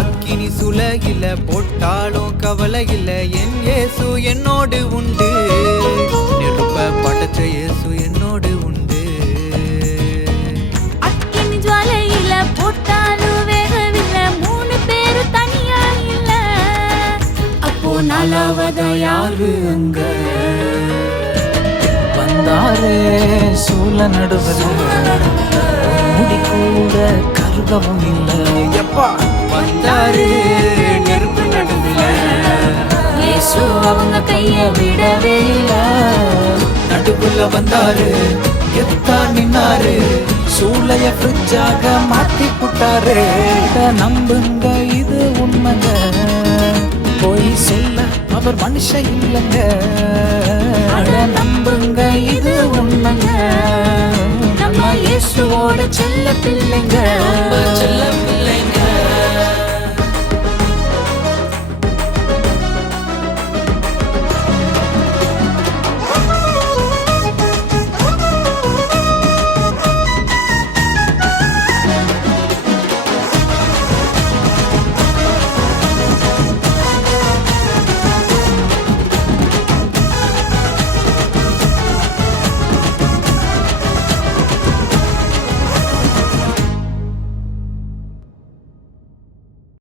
அக்கினி சுலகில போட்டாலும் கவலை இல்ல, என் இயேசு என்னோடு உண்டு. நெருப்ப படைச்ச இயேசு என்னோடு உண்டு. அக்கினி ஜுவாலையில போட்டாலும் வேகவில்லை, 3 பேரு தனியா இல்ல. அப்போ நாலாவதா யாரு அங்க வந்தாரே சூழ நடுவல, முடி கூட கருகவும் இல்லை. எப்பா வந்தாரு நெருப்பு நடுவுல, இயேசு அவங்க கைய விடவே இல்ல. நடுவுல வந்தாரு எத்தா நின்னாரு, சூளைய ஃப்ரிட்ஜாக மாத்தி புட்டாரு. நம்புங்க இது உண்மைங்க, போய் சொல்ல அவர் மனுஷன் இல்லைங்க. நம்புங்க இது உண்மைங்க, நம்ம இயேசுவோட செல்ல பிள்ளைங்க. செல்ல